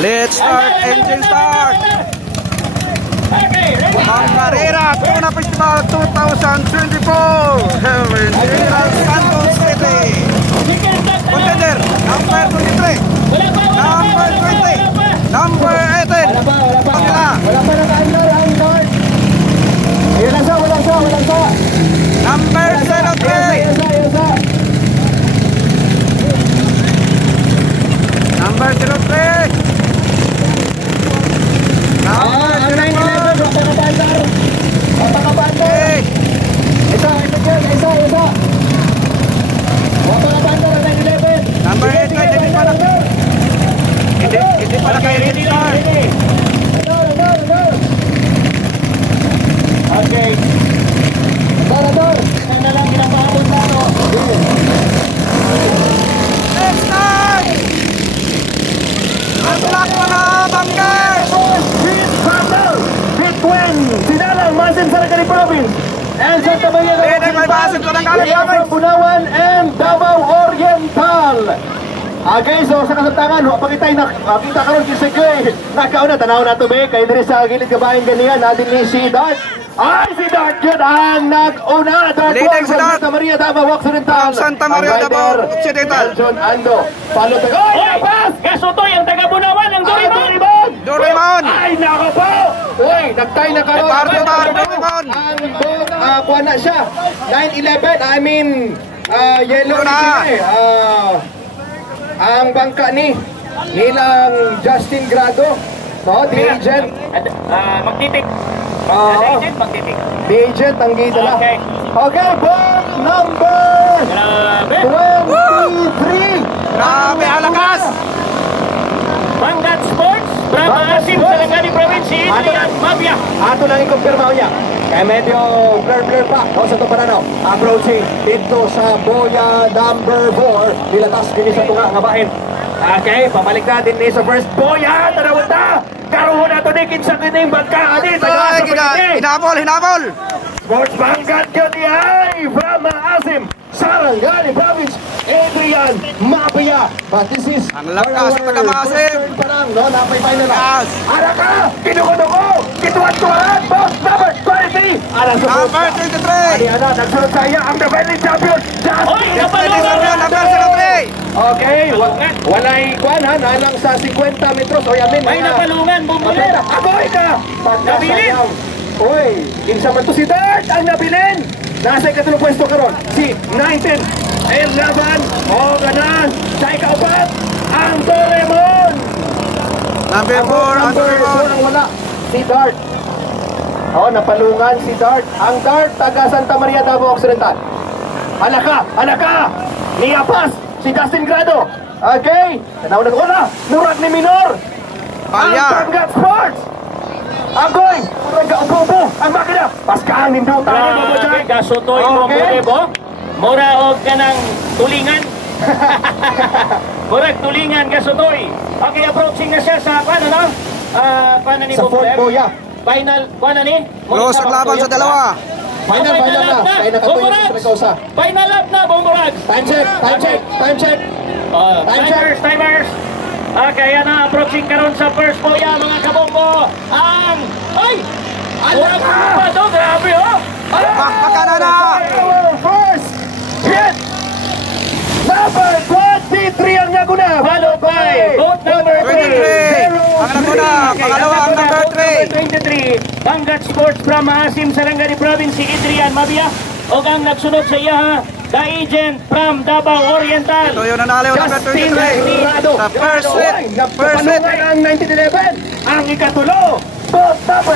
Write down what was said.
Let's start, engine start. Ang karera Tuna Festival 2024 held in General Santos City. Contender number 23, number 20, number 18. Pangla. Wala pa naka-under. Walang sa. Number 03. Number 03. Number 8 hindi pala kayo ready car. Okay. Parador, ano lang ginapaabot na no? Next time! Ang black mo na bangkers! Hit battle between Sinalang, Masin, Sarangani Province and Santa Maria from Bunawan and Davao Oriental. Okay, so sa kasamtangan, pagkitay na kita karon si Sige. Nakauna tanaw na to be kay diri sa gilid kabayan ganiyan natin ni si Dart. Ay, si Dart yun ang nag-una. Leading si Dart. Santa Maria Davao Occidental. Santa Maria Davao Occidental. John Ando. Follow tayo. Oy, napas! Kasutoy ang taga Bunawan ng Doraemon. Doraemon. Ay, nako po. Uy, nagtay na karon. Doraemon. Ang kuha na siya. 9-11, I mean, yellow na ang bangka nilang Justin Grado, no, the agent. Magtitik. Agent, magtitik. The agent ang gidala. Okay. Okay, boat number 23. Grabe, halakas! Bangat Sports, Bramasim, Sarangani Province, Adrian Mabia. Ato lang i-confirma ko niya. Kaya medyo blur pa. O sa ito pa na, approaching dito sa boya number 4. Nilatas kini sa tunga nga bahin. Okay, pabalik natin ni sa first boya. Tanawin ta! Karoon na ito ni kinsa kining bangka. Hinabol! Sports Bangat yun ay from Asim, Sarangani Province, Adrian Mabia. But this is ang lakas sa taga-Maasim. No, napay-pay na lang. Ara ka! Kinukunuko! Kituan-tuan! Boss number 20! Number 23! Ariana, nagsunod sa iya ang defending champion! Oy, Number 03! Okay, walay kwan ha, nalang sa 50 metros. O yamin, may napalungan, bumulin! Agoy ka! Nabilin! Uy, kinsa man to si Dart ang nabilin! Nasa ikatulong pwesto karon si 19 11 o ganan sa ikaupat ang Doraemon! Number 4 ang Doraemon! Ang wala, si Dart. O, napalungan si Dart. Ang Dart, taga Santa Maria Davao Occidental. Alaka! Niyapas si Justin Grado. Okay, tanaw na una, murag ni Minor. Palya! Ang Bangat Sports! Agoy! Nagka-upo-upo! Ang makina! Paskahan nindo tayo! Grabe, kasutoy mo mo. Mura o ka ng tulingan. Murag tulingan kasutoy. Okay, approaching na siya sa paano ni sa fourth boya. Final, paano ni? Close ang laban sa dalawa. Final na. Kaya nakatuloy sa Tricausa. Final lap na, Bomborag. Time check. Timers. Kaya na, approaching karon sa first boya, mga kabombo. Ay! Alam pa to, grabe Pakpakana na! First hit! Number 23 ang naguna. Followed by boat number 3. 23! Ang naguna, pangalawa ang number 23. Bangat Sports from Maasim, Sarangani Province, si Adrian Mabia. O ang nagsunod sa iya, the agent from Davao Oriental. Ito yung nanalo number 23. Sa first hit. Ang 1911. Ang ikatulo. Boat number